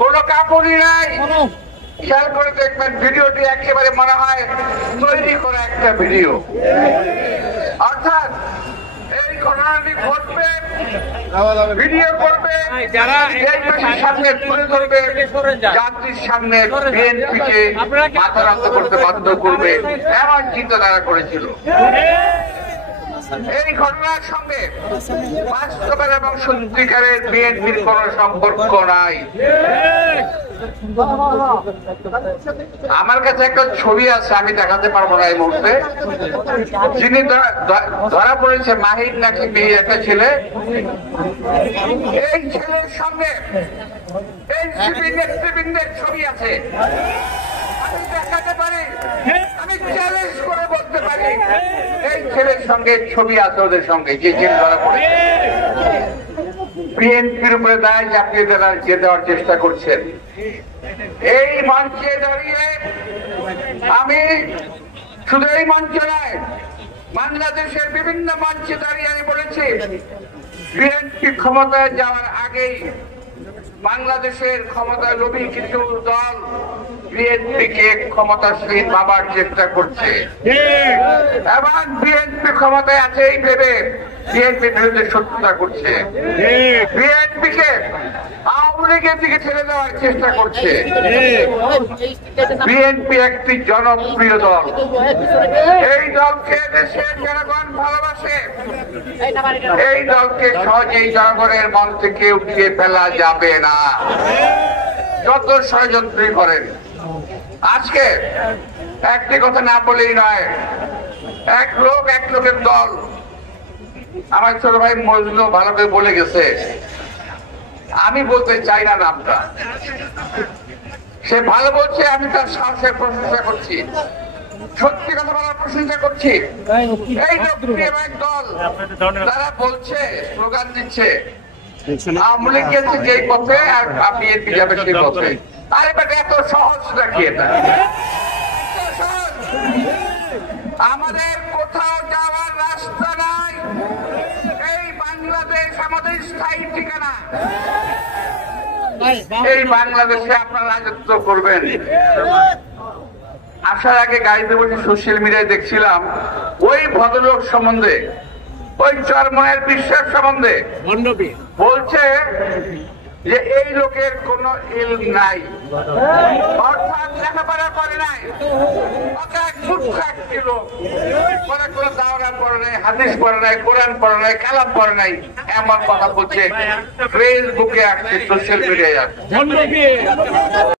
কোনো কাপড়ই নাই। খেয়াল করে দেখবেন ভিডিওটি একেবারে মনে হয় তৈরি করা একটা ভিডিও। অর্থাৎ এই ঘটনাটি ঘটবে, ভিডিও করবে, সামনে তুলে ধরবে, জাতির সামনে বিএনপিকে মাথা নত করতে বাধ্য করবে, এমন চিন্তাধারা করেছিল। এই ঘটনার সঙ্গে বাস্তবের এবং সত্যিকারের বিএনপির কোন সম্পর্ক নাই। আমার কাছে একটা ছবি আছে, আমি দেখাতে পারবো না এই মুহূর্তে। যিনি ধরা পড়েছে মাহির নাকি মেয়ে একটা ছেলে, এই ছেলের সঙ্গে এনসিপি নেতৃবৃন্দের ছবি আছে। আমি দেখাতে পারি, আমি চ্যালেঞ্জ করে বলতে পারি এই ছেলের সঙ্গে ছবি আছে ওদের সঙ্গে, যে ছেলে ধরা পড়েছে। বিএনপির উপরে দায় চাপিয়ে দেওয়ার চেষ্টা করছেন। এই মঞ্চে দাঁড়িয়ে আমি শুধু এই মঞ্চ নয়, বাংলাদেশের বিভিন্ন মঞ্চে দাঁড়িয়ে আমি বলেছি বিএনপি ক্ষমতায় যাওয়ার আগেই বাংলাদেশের ক্ষমতায় লোভী কিছু দল বিএনপিকে ক্ষমতাসীন ভাবার চেষ্টা করছে এবং বিএনপি ক্ষমতায় আছে এই ভেবে বিএনপির বিরুদ্ধে শত্রুতা করছে, বিএনপিকে আওয়ামী লীগের দিকে ছেড়ে দেওয়ার চেষ্টা করছে। বিএনপি একটি জনপ্রিয় দল, এই দলকে দেশের জনগণ ভালোবাসে, এই দলকে সহজেই জনগণের মন থেকে উঠিয়ে ফেলা যাবে না, যত ষড়যন্ত্রই করেন। আজকে একটি কথা না বলেই নয়, এক লোকের দল, আমার ছোট ভাই মজনু ভালো করে বলে গেছে, আমি বলতে চাই না নামটা, সে ভালো বলছে, আমি তার সাহসের প্রশংসা করছি, সত্যি কথা বলার প্রশংসা করছি। এই এক দল তারা বলছে, স্লোগান দিচ্ছে আওয়ামী লীগ গেছে যেই পথে আর বিএনপি যাবে সেই পথে। আরে বেটা, এত সহজ নাকি এটা? আমাদের কোথাও যাওয়ার রাস্তা নাই, এই বাংলাদেশ আমাদের স্থায়ী ঠিকানা। এই বাংলাদেশে আপনারা রাজত্ব করবেন। আসার আগে গাড়িতে বসে সোশ্যাল মিডিয়ায় দেখছিলাম ওই ভদ্রলোক সম্বন্ধে, ওই চরমনের বিশ্বাস সম্বন্ধে বলছে যে এই লোকের কোন ইলম নাই, অর্থাৎ লেখাপড়া করে নাই, কোন দাওরা পড়ে নাই, হাদিস পড়ে নাই, কোরআন পড়ে নাই, কালাম পড়ে নাই, এমন কথা বলছে। ফেসবুকে আসছে, সোশ্যাল মিডিয়ায় আসছে।